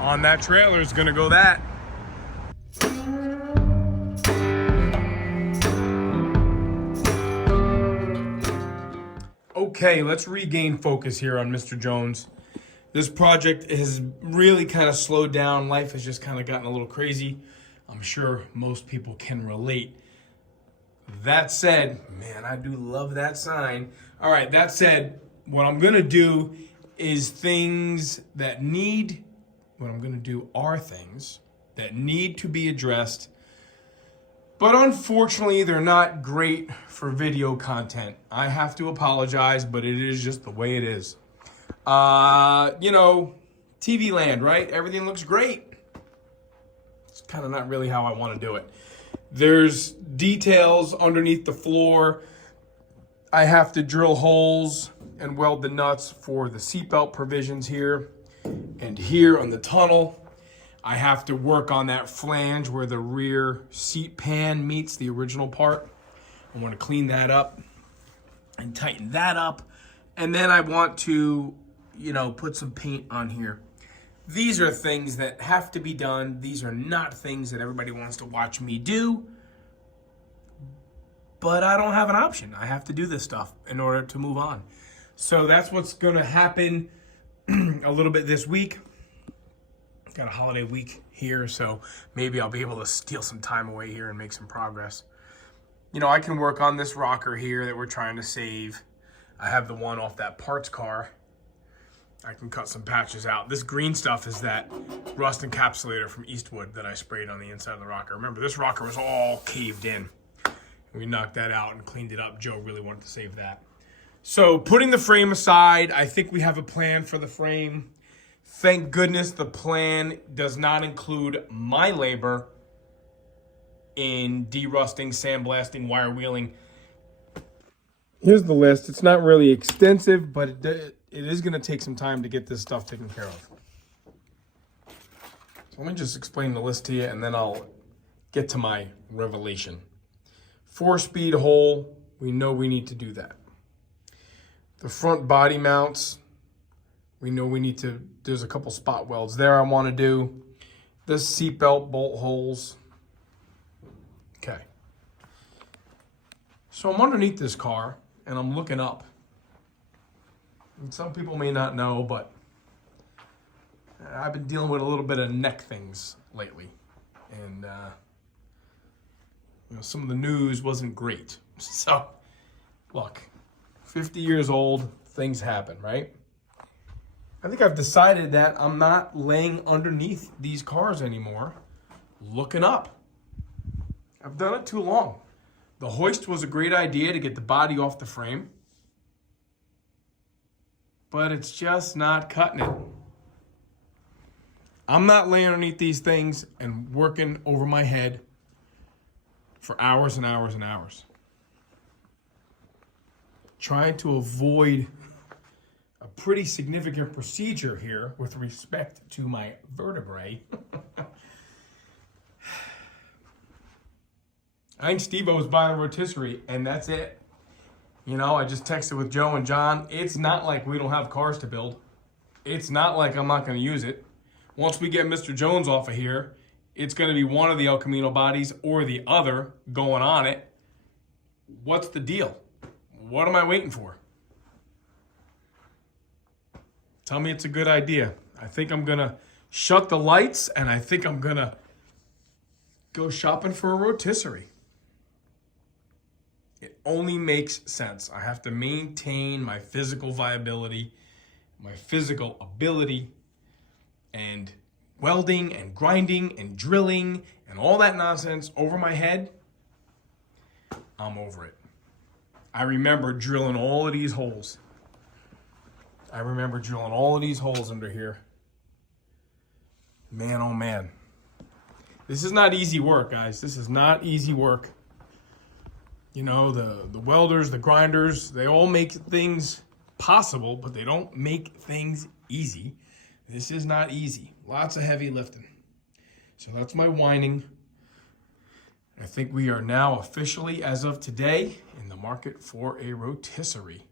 On that trailer is gonna go that. Okay, let's regain focus here on Mr. Jones. This project has really kind of slowed down. Life has just kind of gotten a little crazy. I'm sure most people can relate. That said, man, I do love that sign. All right, that said, what I'm gonna do is are things that need to be addressed, but unfortunately, they're not great for video content. I have to apologize, but it is just the way it is. TV land, right? Everything looks great. It's kind of not really how I want to do it. There's details underneath the floor. I have to drill holes and weld the nuts for the seatbelt provisions here and here on the tunnel. I have to work on that flange where the rear seat pan meets the original part. I want to clean that up and tighten that up. And then I want to, put some paint on here. These are things that have to be done. These are not things that everybody wants to watch me do. But I don't have an option. I have to do this stuff in order to move on. So that's what's going to happen a little bit this week. Got a holiday week here, so maybe I'll be able to steal some time away here and make some progress. I can work on this rocker here that we're trying to save. I have the one off that parts car. I can cut some patches out. This green stuff is that rust encapsulator from Eastwood that I sprayed on the inside of the rocker. Remember, this rocker was all caved in. We knocked that out and cleaned it up. Joe really wanted to save that. So putting the frame aside, I think we have a plan for the frame. Thank goodness the plan does not include my labor in derusting, sandblasting, wire wheeling. Here's the list. It's not really extensive, but it is going to take some time to get this stuff taken care of. So let me just explain the list to you, and then I'll get to my revelation. 4-speed hole, we know we need to do that. The front body mounts, we know we need to, there's a couple spot welds there I want to do. The seatbelt bolt holes. Okay. So I'm underneath this car and I'm looking up. And some people may not know, but I've been dealing with a little bit of neck things lately. And some of the news wasn't great. So, look, 50 years old, things happen, right? I think I've decided that I'm not laying underneath these cars anymore, looking up. I've done it too long. The hoist was a great idea to get the body off the frame, but it's just not cutting it. I'm not laying underneath these things and working over my head for hours and hours and hours. Trying to avoid a pretty significant procedure here with respect to my vertebrae. I think Steve-O's buying a rotisserie, and that's it. I just texted with Joe and John. It's not like we don't have cars to build. It's not like I'm not going to use it. Once we get Mr. Jones off of here, it's going to be one of the El Camino bodies or the other going on it. What's the deal? What am I waiting for? Tell me it's a good idea. I think I'm going to shut the lights, and I think I'm going to go shopping for a rotisserie. It only makes sense. I have to maintain my physical viability, my physical ability, and welding and grinding and drilling and all that nonsense over my head. I'm over it. I remember drilling all of these holes. Under here. Man, oh man. This is not easy work, guys. This is not easy work. The welders, the grinders, they all make things possible, but they don't make things easy. This is not easy. Lots of heavy lifting. So that's my whining. I think we are now officially, as of today, in the market for a rotisserie.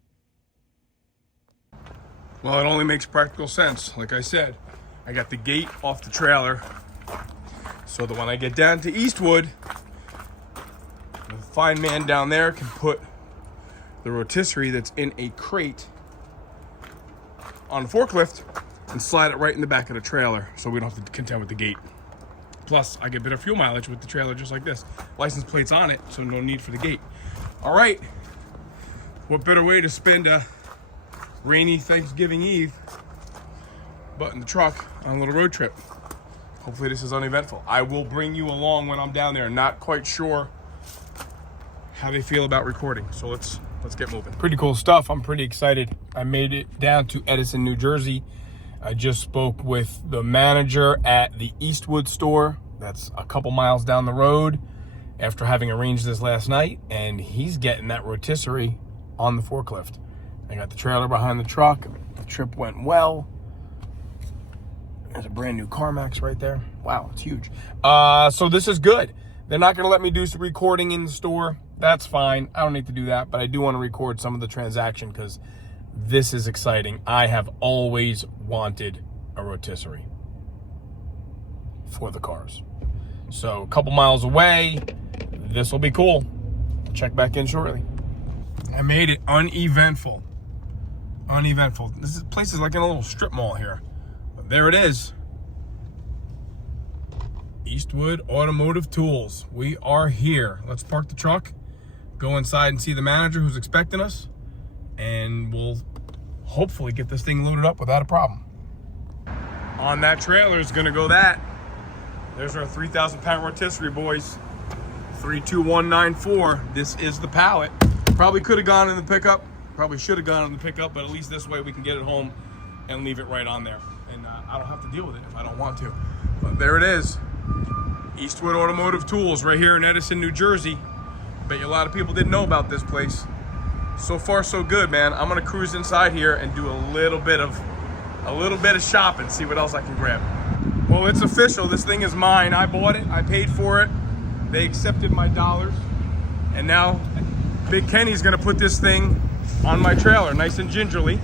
Well, it only makes practical sense. Like I said, I got the gate off the trailer so that when I get down to Eastwood, the fine man down there can put the rotisserie that's in a crate on the forklift and slide it right in the back of the trailer so we don't have to contend with the gate. Plus, I get better fuel mileage with the trailer just like this. License plate's on it, so no need for the gate. All right, what better way to spend a rainy Thanksgiving Eve but in the truck on a little road trip. Hopefully this is uneventful. I will bring you along when I'm down there. Not quite sure how they feel about recording, so let's get moving. Pretty cool stuff. I'm pretty excited. I made it down to Edison, New Jersey. I just spoke with the manager at the Eastwood store. That's a couple miles down the road after having arranged this last night, and he's getting that rotisserie on the forklift. I got the trailer behind the truck. The trip went well. There's a brand new CarMax right there. Wow, it's huge. So this is good. They're not gonna let me do some recording in the store. That's fine. I don't need to do that, but I do want to record some of the transaction because this is exciting. I have always wanted a rotisserie for the cars. So a couple miles away, this will be cool. Check back in shortly. I made it uneventful. Uneventful. This place is like in a little strip mall here. But there it is. Eastwood Automotive Tools. We are here. Let's park the truck, go inside and see the manager who's expecting us, and we'll hopefully get this thing loaded up without a problem. On that trailer is gonna go that. There's our 3,000-pound rotisserie, boys. 32194. This is the pallet. Probably could have gone in the pickup. Probably should have gone in the pickup, but at least this way we can get it home and leave it right on there. And I don't have to deal with it if I don't want to. But there it is. Eastwood Automotive Tools right here in Edison, New Jersey. Bet you a lot of people didn't know about this place. So far, so good, man. I'm gonna cruise inside here and do a little bit of shopping, see what else I can grab. Well, it's official. This thing is mine. I bought it. I paid for it. They accepted my dollars, and now Big Kenny's gonna put this thing on my trailer, nice and gingerly,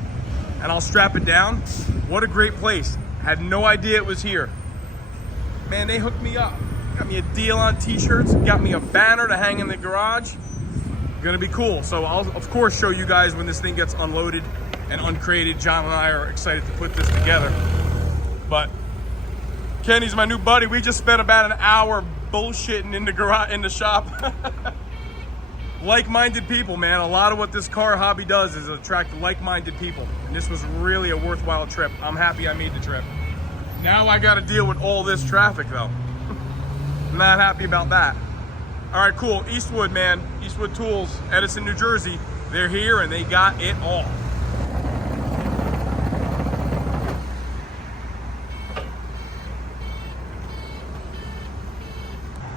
and I'll strap it down. What a great place. Had no idea it was here. Man, they hooked me up. Got me a deal on t-shirts, got me a banner to hang in the garage. Gonna be cool. So I'll of course show you guys when this thing gets unloaded and uncrated. John and I are excited to put this together. But Kenny's my new buddy. We just spent about an hour bullshitting in the garage, in the shop. Like-minded people, man. A lot of what this car hobby does is attract like-minded people. And this was really a worthwhile trip. I'm happy I made the trip. Now I gotta deal with all this traffic though. Not happy about that. All right, cool. Eastwood, man. Eastwood Tools, Edison, New Jersey. They're here and they got it all.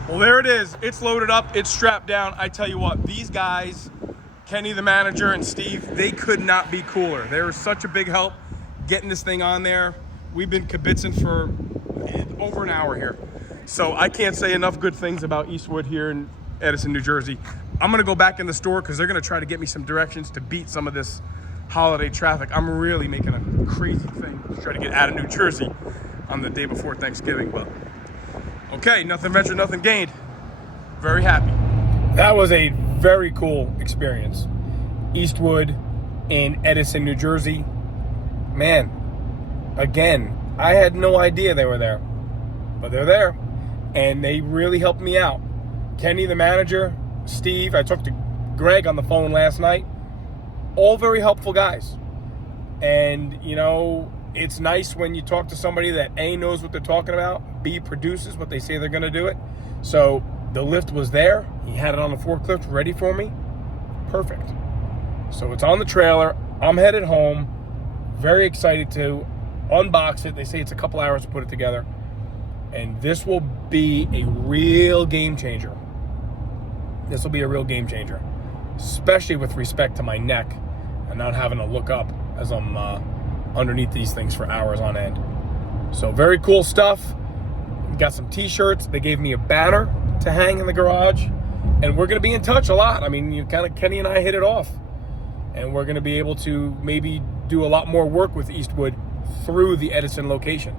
Well, there it is. It's loaded up. It's strapped down. I tell you what, these guys, Kenny, the manager, and Steve, they could not be cooler. They were such a big help getting this thing on there. We've been kibitzing for over an hour here. So I can't say enough good things about Eastwood here in Edison, New Jersey. I'm gonna go back in the store because they're gonna try to get me some directions to beat some of this holiday traffic. I'm really making a crazy thing to try to get out of New Jersey on the day before Thanksgiving. But okay, nothing ventured, nothing gained. Very happy. That was a very cool experience. Eastwood in Edison, New Jersey. Man, again, I had no idea they were there, but they're there. And they really helped me out. Kenny, the manager, Steve, I talked to Greg on the phone last night. All very helpful guys. And, you know, it's nice when you talk to somebody that A, knows what they're talking about, B, produces what they say they're gonna do it. So the lift was there. He had it on the forklift ready for me. Perfect. So it's on the trailer. I'm headed home. Very excited to unbox it. They say it's a couple hours to put it together. And this will be a real game changer. This will be a real game changer, especially with respect to my neck and not having to look up as I'm underneath these things for hours on end. So very cool stuff. Got some t-shirts. They gave me a banner to hang in the garage, and we're going to be in touch a lot. I mean, you kind of, Kenny and I hit it off, and we're going to be able to maybe do a lot more work with Eastwood through the Edison location.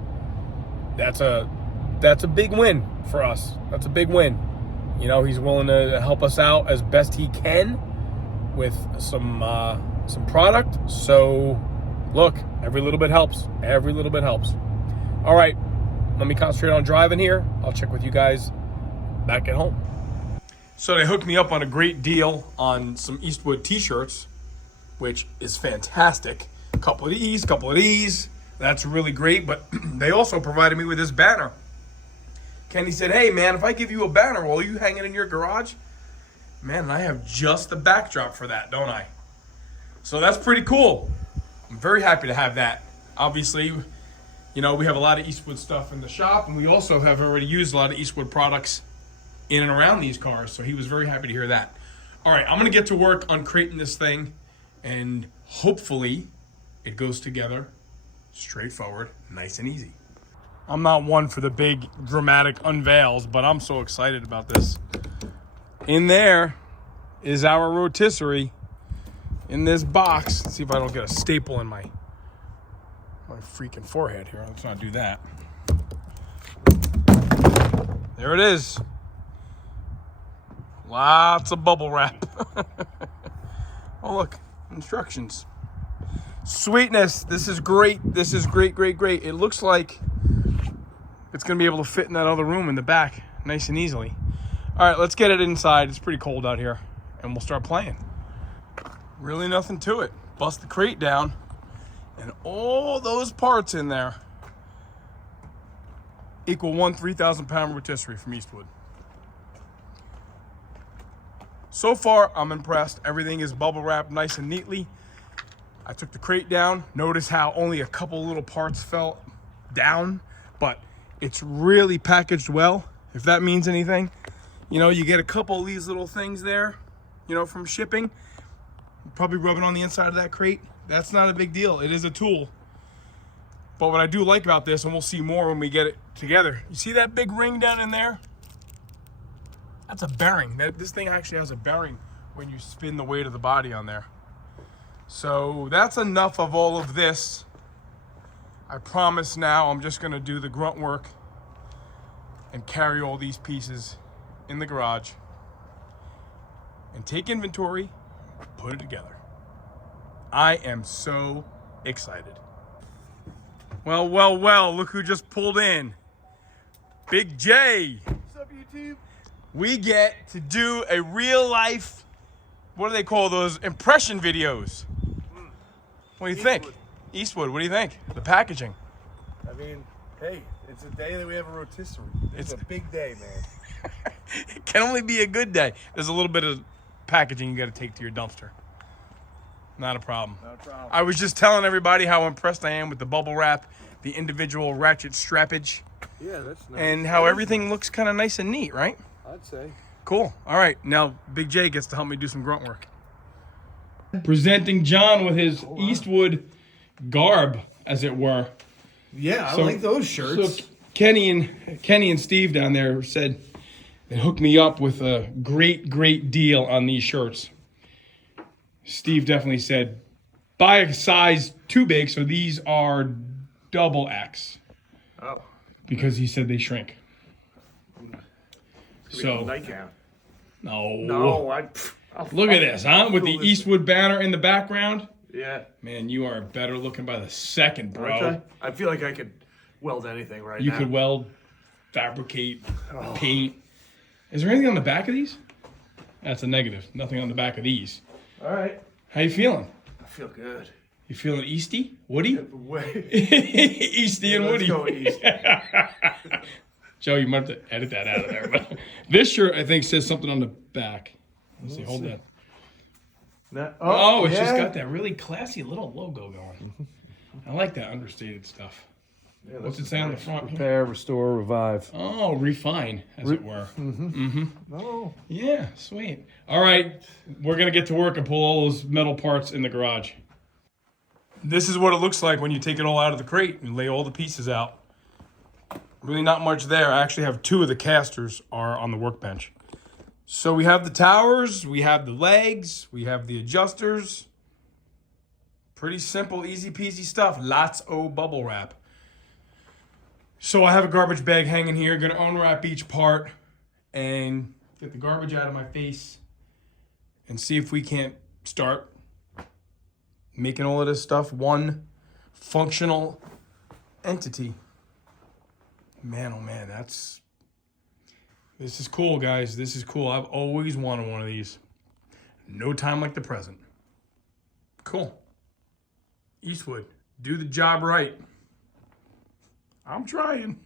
that's a big win for us. That's a big win. You know, he's willing to help us out as best he can with some product. So, look, every little bit helps. Every little bit helps. All right, let me concentrate on driving here. I'll check with you guys back at home. So they hooked me up on a great deal on some Eastwood t-shirts, which is fantastic. A couple of these. That's really great. But they also provided me with this banner. Kenny said, hey, man, if I give you a banner, will you hang it in your garage? Man, I have just the backdrop for that, don't I? So that's pretty cool. I'm very happy to have that. Obviously, you know, we have a lot of Eastwood stuff in the shop, and we also have already used a lot of Eastwood products in and around these cars, so he was very happy to hear that. All right, I'm going to get to work on creating this thing, and hopefully it goes together straightforward, nice and easy. I'm not one for the big dramatic unveils, but I'm so excited about this. In there is our rotisserie in this box. Let's see if I don't get a staple in my freaking forehead here. Let's not do that. There it is. Lots of bubble wrap. Oh, look, instructions. Sweetness, this is great. This is great. It looks like it's gonna be able to fit in that other room in the back nice and easily. All right, let's get it inside. It's pretty cold out here, and we'll start playing. Really nothing to it. Bust the crate down, and all those parts in there equal one 3,000-pound rotisserie from Eastwood. So far, I'm impressed. Everything is bubble wrapped nice and neatly. I took the crate down. Notice how only a couple little parts fell down, but it's really packaged well, if that means anything. You know, you get a couple of these little things there, you know, from shipping. Probably rubbing on the inside of that crate. That's not a big deal. It is a tool. But what I do like about this, and we'll see more when we get it together, you see that big ring down in there? That's a bearing. This thing actually has a bearing when you spin the weight of the body on there. So that's enough of all of this. I promise now I'm just gonna do the grunt work and carry all these pieces in the garage and take inventory, put it together. I am so excited. Well, look who just pulled in. Big J. What's up, YouTube? We get to do a real life, what do they call those, impression videos. What do you think? Eastwood, what do you think? The packaging. I mean, hey, it's a day that we have a rotisserie. It's a big day, man. It can only be a good day. There's a little bit of packaging you got to take to your dumpster. Not a problem. Not a problem. I was just telling everybody how impressed I am with the bubble wrap, the individual ratchet strappage, Yeah, that's nice. and how everything looks kind of nice and neat, right? I'd say. Cool. All right, now Big J gets to help me do some grunt work. Presenting John with his Eastwood garb, as it were. Yeah, So- I like those shirts. So Kenny and Steve down there said they hooked me up with a great deal on these shirts. Steve definitely said, buy a size too big, so these are double X. Oh. Because he said they shrink. So, Nightgown. no. I'll Look at this, huh? With the Cool. Eastwood banner in the background. Yeah. Man, you are better looking by the second, bro. Okay. I feel like I could weld anything right You now. could weld, fabricate, paint. Is there anything on the back of these? That's a negative. Nothing on the back of these. All right. How you feeling? I feel good. You feeling Easty? Woody? Way. Easty and Let's Woody. go east. Joe, you might have to edit that out of there. But this shirt, I think, says something on the back. Let's see. Hold that. Oh, it's just got that really classy little logo going. I like that understated stuff. Yeah, What's it say on the front? Repair, restore, revive. Oh, refine, as it were. Oh. Yeah, sweet. All right, we're going to get to work and pull all those metal parts in the garage. This is what it looks like when you take it all out of the crate and lay all the pieces out. Really not much there. I actually have two of the casters are on the workbench. So we have the towers, we have the legs, we have the adjusters. Pretty simple, easy peasy stuff. Lots of bubble wrap. So I have a garbage bag hanging here. Gonna unwrap each part and get the garbage out of my face and see if we can't start making all of this stuff one functional entity. Man, oh man, this is cool, guys. This is cool. I've always wanted one of these. No time like the present. Cool. Eastwood, do the job right. I'm trying.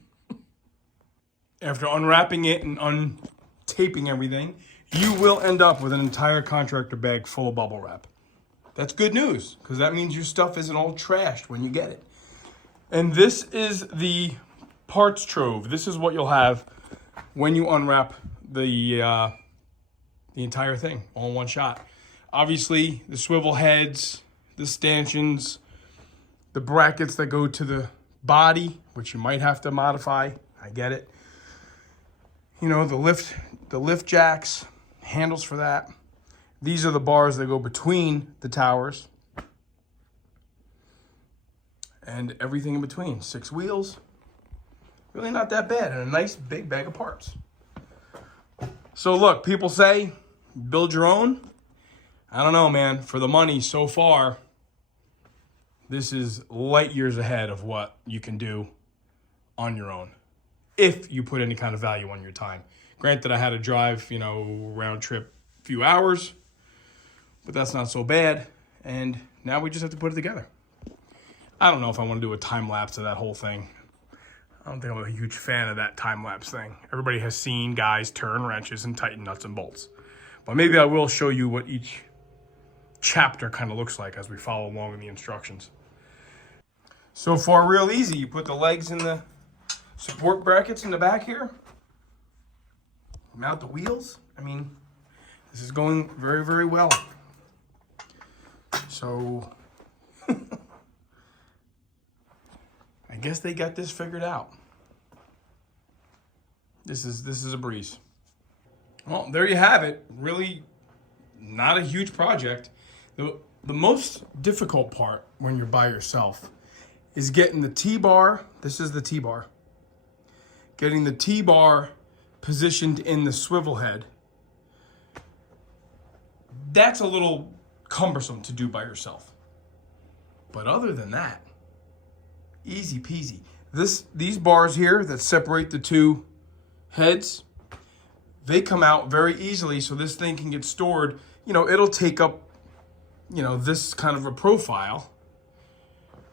After unwrapping it and untaping everything, you will end up with an entire contractor bag full of bubble wrap. That's good news, because that means your stuff isn't all trashed when you get it. And this is the parts trove. This is what you'll have when you unwrap the entire thing all in one shot. Obviously, the swivel heads, the stanchions, the brackets that go to the body, which you might have to modify. I get it. You know, the lift jacks, handles for that. These are the bars that go between the towers. And everything in between. 6 wheels. Really not that bad. And a nice big bag of parts. So look, people say, build your own. I don't know, man. For the money so far, this is light years ahead of what you can do on your own, if you put any kind of value on your time. Granted, I had to drive, round trip a few hours, but that's not so bad. And now we just have to put it together. I don't know if I want to do a time lapse of that whole thing. I don't think I'm a huge fan of that time lapse thing. Everybody has seen guys turn wrenches and tighten nuts and bolts. But maybe I will show you what each chapter kind of looks like as we follow along in the instructions. So far, real easy. You put the legs in the support brackets in the back here. Mount the wheels. I mean, this is going very, very well. So, I guess they got this figured out. This is a breeze. Well, there you have it. Really not a huge project. The most difficult part when you're by yourself is getting the T-bar. This is the T-bar. Getting the T-bar positioned in the swivel head. That's a little cumbersome to do by yourself. But other than that, easy peasy. These bars here that separate the two heads, they come out very easily, so this thing can get stored. It'll take up, this kind of a profile,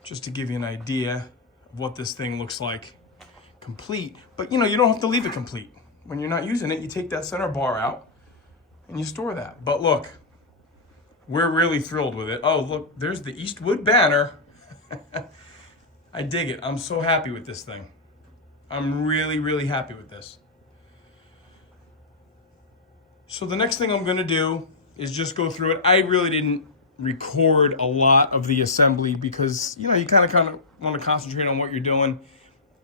just to give you an idea of what this thing looks like complete. But, you don't have to leave it complete. When you're not using it, you take that center bar out and you store that. But look, we're really thrilled with it. Oh, look, there's the Eastwood banner. I dig it. I'm so happy with this thing. I'm really, really happy with this. So the next thing I'm going to do is just go through it. I really didn't record a lot of the assembly because, you kind of want to concentrate on what you're doing.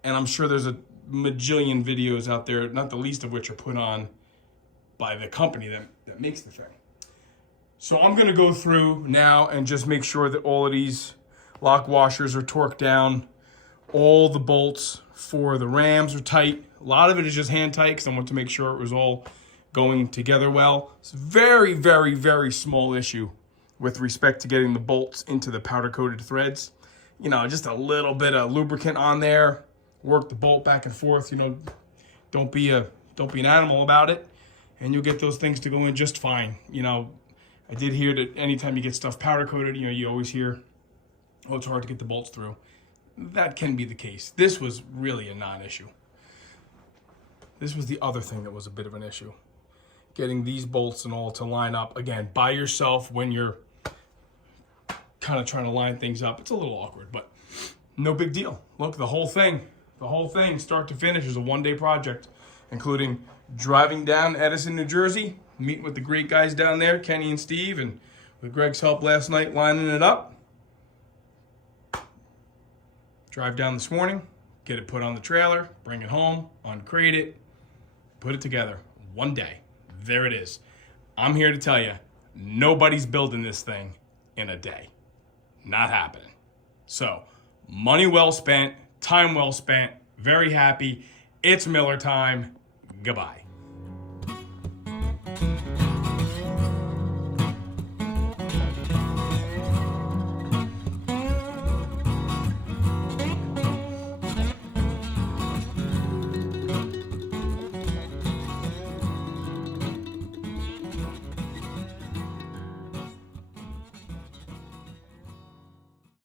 And I'm sure there's a majillion videos out there, not the least of which are put on by the company that makes the thing. So I'm going to go through now and just make sure that all of these lock washers are torqued down. All the bolts for the rams are tight. A lot of it is just hand tight because I want to make sure it was all going together well. It's a very, very, very small issue with respect to getting the bolts into the powder-coated threads. Just a little bit of lubricant on there. Work the bolt back and forth. Don't be an animal about it, and you'll get those things to go in just fine. I did hear that anytime you get stuff powder-coated, you always hear, oh, it's hard to get the bolts through. That can be the case. This was really a non-issue. This was the other thing that was a bit of an issue. Getting these bolts and all to line up, again, by yourself when you're kind of trying to line things up. It's a little awkward, but no big deal. Look, the whole thing, start to finish, is a one-day project, including driving down Edison, New Jersey, meeting with the great guys down there, Kenny and Steve, and with Greg's help last night, lining it up. Drive down this morning, get it put on the trailer, bring it home, uncrate it, put it together. One day. There it is. I'm here to tell you, nobody's building this thing in a day. Not happening. So, money well spent, time well spent, Very happy. It's Miller time. Goodbye.